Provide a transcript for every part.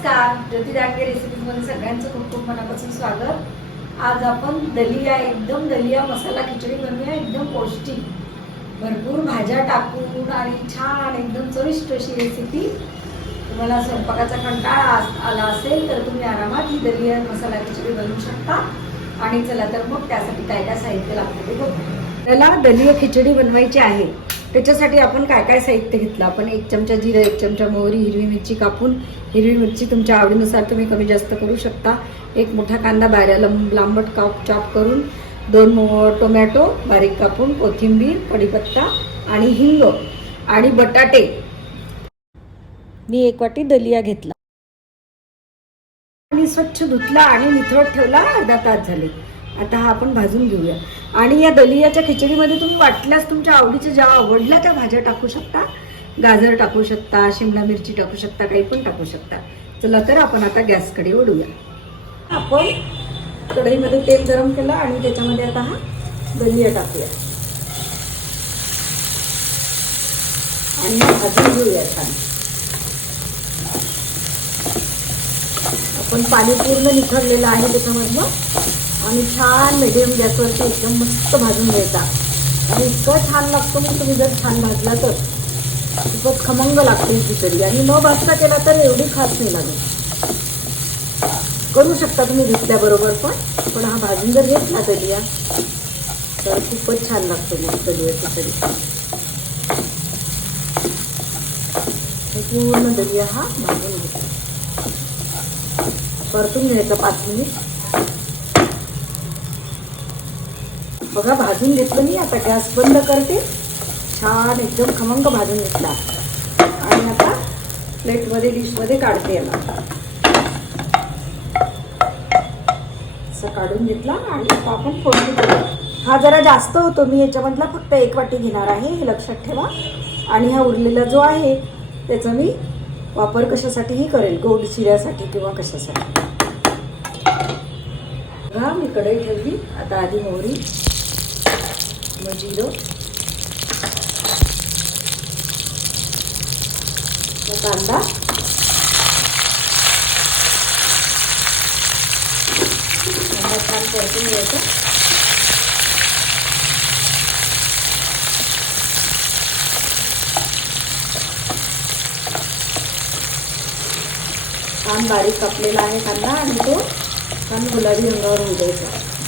नमस्कार ज्योती दांडगे रेसिपीमध्ये सगळ्यांचं खूप खूप मनापासून स्वागत. आज आपण दलिया एकदम दलिया मसाला खिचडी बनवूया एकदम पौष्टिक. भरपूर भाज्या टाकून आणि छान एकदम चविष्ट अशी रेसिपी तुम्हाला स्वयंपाकाचा कंटाळा आला असेल तर तुम्ही आरामात ही दलिया मसाला खिचडी बनवू शकता. आणि चला तर मग त्यासाठी काय काय साहित्य लागतं ते बघू त्याला दलिया खिचडी बनवायची आहे. त्याच्यासाठी आपण काय काय साहित्य घेतलं? आपण एक चमचा जिरं एक चमचा मोहरी हिरवी मिरची कापून हिरवी मिरची तुमच्या आवडीनुसार तुम्ही कमी जास्त करू शकता. एक मोठा कांदा बाऱ्या लंब लांबट काप चॉप करून दोन टोमॅटो बारीक कापून कोथिंबीर कढीपत्ता आणि हिंग आणि बटाटे. मी एक वाटी दलिया घेतला. आणि स्वच्छ धुतला आणि निथळत ठेवला. अर्धा तास झाले. आता हा आपण भाजून घेऊया. आणि या दलियाच्या खिचडीमध्ये तुम्ही वाटल्यास तुमच्या आवडीच्या ज्या आवडल्या त्या भाज्या टाकू शकता. गाजर टाकू शकता शिमला मिरची टाकू शकता काही पण टाकू शकता. चला तर आपण आता गॅसकडे ओढूया आपण कढईमध्ये तेल गरम केलं आणि त्याच्यामध्ये आता हा दलिया टाकूया. आणि भाजून घेऊया छान. आपण पाणी पूर्ण निखरलेलं आहे त्याच्यामधलं आणि छान मिडियम गॅसवरती एकदम मस्त भाजून घ्यायचा. आणि इतकं छान लागतो मग तुम्ही जर छान भाजला तर खूपच खमंग लागते ही खिचडी. आणि न भाजता केला तर एवढी खास नाही लागेल करू शकता तुम्ही घेतल्याबरोबर पण पण हा भाजून जर घेतला या. तर खूपच छान लागतो मग कधी खिचडी. पूर्ण दलिया हा भाजून घेतला. परतून घ्यायचा पाच मिनिट. बघा भाजून घेतलं मी. आता गॅस बंद करते. छान एकदम खमंग भाजून घेतला. आणि आता प्लेटमध्ये डिशमध्ये काढते याला. असं काढून घेतला आणि आता आपण फोडणी करूया हा जरा जास्त होतो. मी याच्यामधला फक्त एक वाटी घेणार आहे. हे लक्षात ठेवा. आणि हा उरलेला जो आहे त्याचा मी वापर कशासाठीही करेल? गोड शिऱ्यासाठी किंवा कशासाठी? बघा मी कढई ठेवली. आता आधी मोहरी. जिरं. मग कांदा. कांदा छान परतून घ्यायचा. छान बारीक कापलेला आहे कांदा आणि तो छान गुलाबी रंगावर होऊ द्यायचा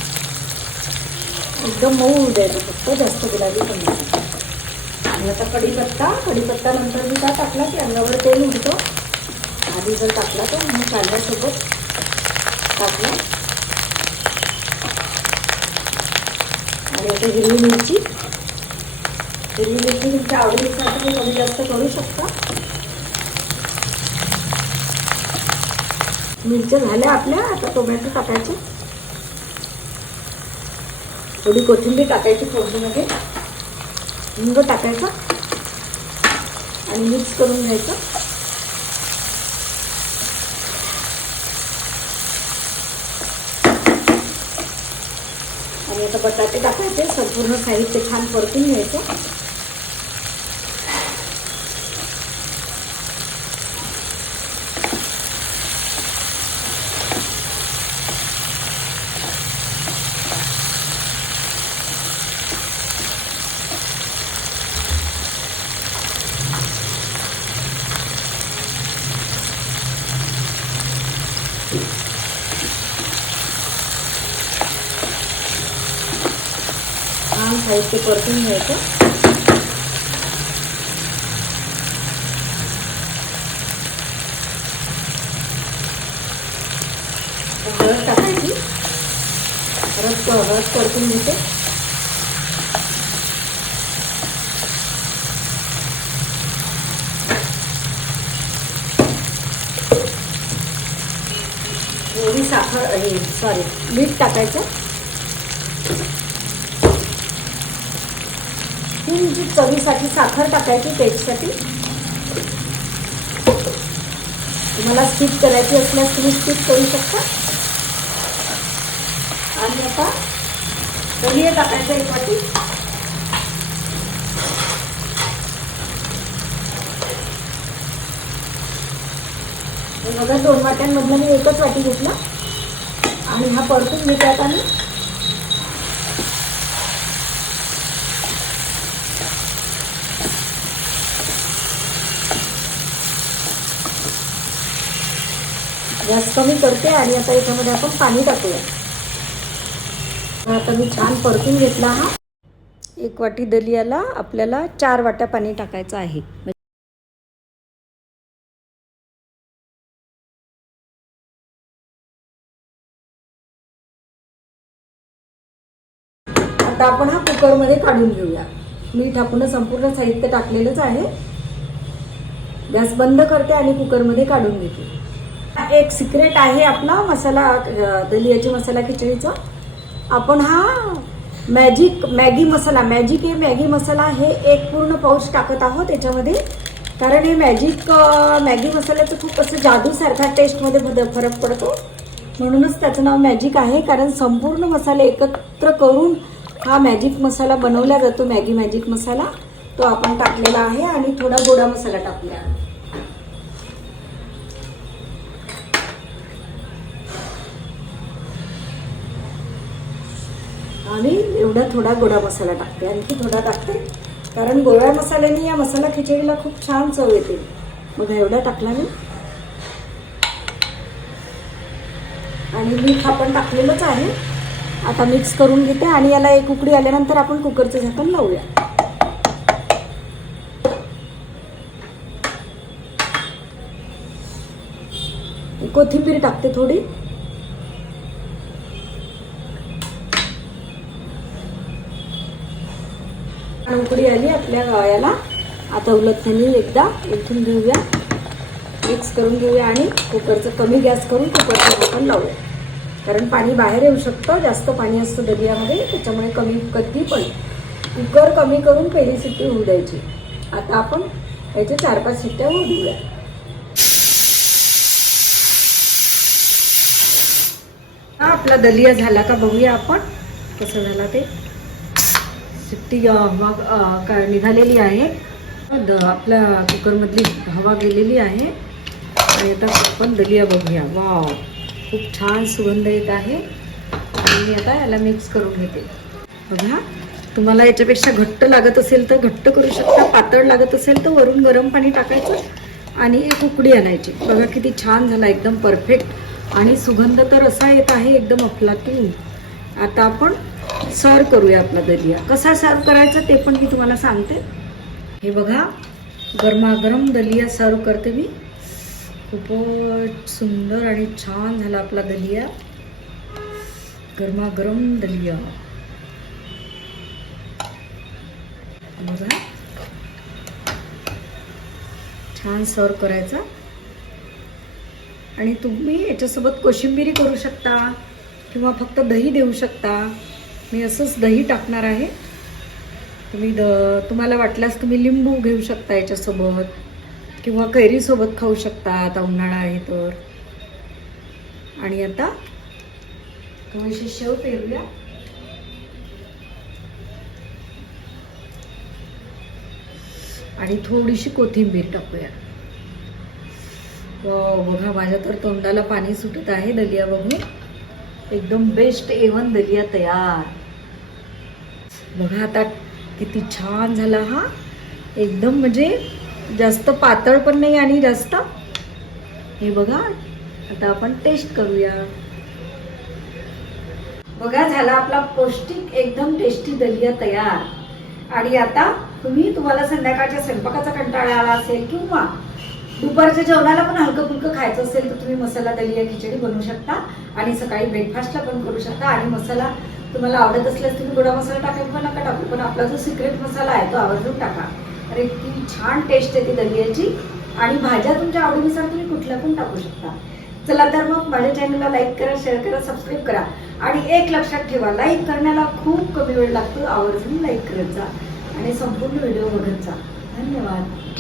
एकदम मऊ होऊ द्यायचं फक्त जास्त गुलाबी पण आणि आता कढीपत्ता कढीपत्ता नंतर मी का टाकला की अंगावर तेल उडतो. आधी जर टाकला तर मी कांद्यासोबत टाकला. आणि आता हिरवी मिरची. हिरवी मिरची तुमच्या आवडीनुसार तुम्ही कमी जास्त करू शकता. मिरच्या झाल्या आपल्या आता टोमॅटो टाकायचे. थोडी कोथिंबीर टाकायची फोडणीमध्ये. हिंग टाकायचा आणि मिक्स करून घ्यायचं. आणि आता बटाटे टाकायचे संपूर्ण साहित्य छान परतून घ्यायचं. छान ते परतून घ्यायचं. हळद टाकायची. हळद हळद परतून घेते. थोडी साखर हे सॉरी मीठ टाकायचं. जी चवीसाठी साखर टाकायची टेस्टसाठी तुम्हाला स्किप करायची असल्यास तुम्ही स्किप करू शकता. आणि आता दलिया टाकायचं एक वाटी. बघा दोन वाट्यांमधलं मी एकच वाटी घेतला. आणि हा परतून घेतात आणि गॅस कमी करते आणि आता याच्यामध्ये आपण पाणी टाकूया. आता मी छान परतून घेतला हा. एक वाटी दलियाला आपल्याला चार वाट्या पाणी टाकायचं आहे. आता आपण हा कुकरमध्ये काढून घेऊया. मीठ आपण संपूर्ण साहित्य टाकलेलंच आहे. गॅस बंद करते आणि कुकरमध्ये काढून घेते. एक सिक्रेट आहे आपला मसाला दलियाची मसाला खिचडीचा. आपण हा मॅजिक मॅगी मसाला मॅजिक हे मॅगी मसाला हे एक पूर्ण पाऊच टाकत आहोत त्याच्यामध्ये. कारण हे मॅजिक मॅगी मसाल्याचं खूप असं जादूसारखा टेस्टमध्ये बदल फरक पडतो. म्हणूनच त्याचं नाव मॅजिक आहे. कारण संपूर्ण मसाले एकत्र करून हा मॅजिक मसाला बनवला जातो मॅगी मॅजिक मसाला. तो आपण टाकलेला आहे आणि थोडा गोडा मसाला टाकूया. आणि एवढा थोडा गोडा मसाला टाकते. आणखी थोडा टाकते. कारण गोव्या मसाल्याने या मसाला खिचडीला खूप छान चव येते. मग एवढा टाकला मी आणि मीठ आपण टाकलेलंच आहे. आता मिक्स करून घेते आणि याला एक उकडी आल्यानंतर आपण कुकरचं झाकण लावूया. कोथिंबीर टाकते थोडी. उकडी आली आपल्या गावाला. आता उलटण्याने एकदा इथून घेऊया मिक्स करून घेऊया आणि कुकरचं कमी गॅस करून कुकरचं झाकण लावूया. कारण पाणी बाहेर येऊ शकतं जास्त पाणी असतं दलियामध्ये त्याच्यामुळे कमी कधी पण कुकर कमी करून पहिली सिटी होऊ द्यायची. आता आपण याच्या चार पाच सिट्ट्या होऊ देऊया. हा आपला दलिया झाला का बघूया आपण. कसं झाला ते? शिट्टी हवा मग का निघालेली आहे. द आपल्या कुकरमधली हवा गेलेली आहे. आणि आता आपण दलिया बघूया. वाव खूप छान सुगंध येत आहे. आणि मी आता याला मिक्स करून घेते. बघा तुम्हाला याच्यापेक्षा घट्ट लागत असेल तर घट्ट करू शकता. पातळ लागत असेल तर वरून गरम पाणी टाकायचं आणि एक उकडी आणायची. बघा किती छान झाला एकदम परफेक्ट आणि सुगंध तर असा येत आहे एकदम अफलातून. आता आपण सर्व करूया आपला दलिया कसा सर्व करायचा ते पण मी तुम्हाला सांगते. हे बघा गरमागरम दलिया सर्व करते मी. खूपच सुंदर आणि छान झाला आपला दलिया. गरमागरम दलिया. बघा. छान सर्व करायचा. आणि तुम्ही याच्यासोबत कोशिंबिरी करू शकता किंवा फक्त दही देऊ शकता. मी असंच दही टाकणार आहे. तुम्ही द तुम्हाला वाटल्यास तुम्ही लिंबू घेऊ शकता याच्यासोबत. किंवा कैरीसोबत खाऊ शकता आता उन्हाळा आहे तर. आणि आता थोडीशी शेव पेरूया. आणि थोडीशी कोथिंबीर टाकूया. बघा माझ्या तर तोंडाला पाणी सुटत आहे दलिया बघून. एकदम बेस्ट एवन दलिया तयार. बघा आता किती छान झाला हा. एकदम म्हणजे जास्त पातळ पण नाही आणि जास्त हे बघा आता आपण टेस्ट करूया. बघा झाला आपला पौष्टिक एकदम टेस्टी दलिया तयार. आणि आता तुम्ही तुम्हाला संध्याकाळच्या स्वयंपाकाचा कंटाळा आला असेल किंवा दुपारच्या जेवणाला पण हलकं फुलकं खायचं असेल तर तुम्ही मसाला दलिया खिचडी बनवू शकता. आणि सकाळी ब्रेकफास्टला पण करू शकता. आणि मसाला तुम्हाला आवडत असल्यास तुम्ही गोडा मसाला टाकेल किंवा नका टाकू पण आपला जो सिक्रेट मसाला आहे तो आवर्जून टाका. अरे इतकी छान टेस्ट येते दलियाची. आणि भाज्या तुमच्या आवडीनुसार तुम्ही कुठल्या पण टाकू शकता. चला तर मग माझ्या चॅनलला लाईक करा शेअर करा सबस्क्राईब करा. आणि एक लक्षात ठेवा लाईक करण्याला खूप कमी वेळ लागतो. आवर्जून लाईक करत जा. आणि संपूर्ण व्हिडिओ बघत जा. धन्यवाद.